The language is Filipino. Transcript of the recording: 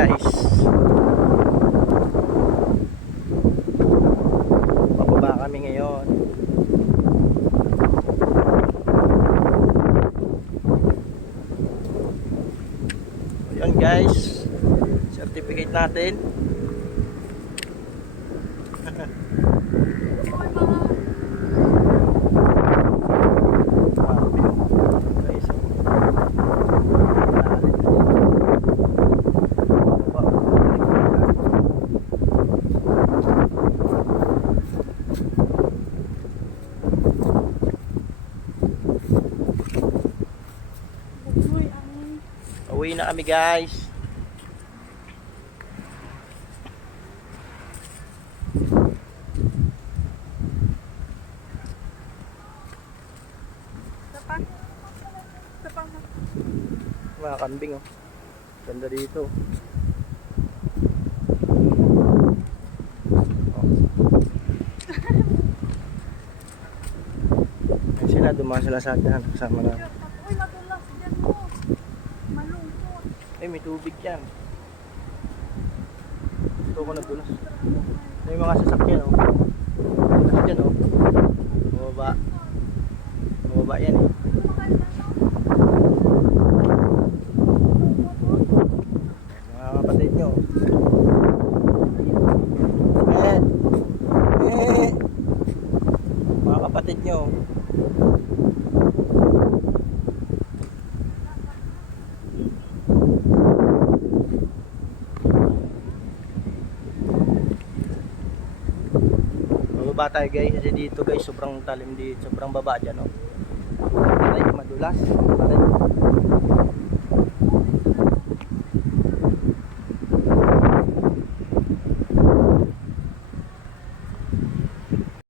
guys. Bababa kami ngayon. Ayan guys, certificate natin. Uwi na kami guys. Mga kambing oh. Ganda dito. Ay sila, dumaan sila sa akin. Kasama na. Uy, madulas yan mo. Malungkot. Ay, may tubig yan. Gusto ko nadulas. May mga sasakyan oh. Sasakyan oh. Bumaba. Bumaba yan eh. Mga kapatid nyo. Mga kapatid nyo. Bababa tayo guys, kasi dito guys sobrang talim dito, sobrang baba dyan oh. Tayo madulas.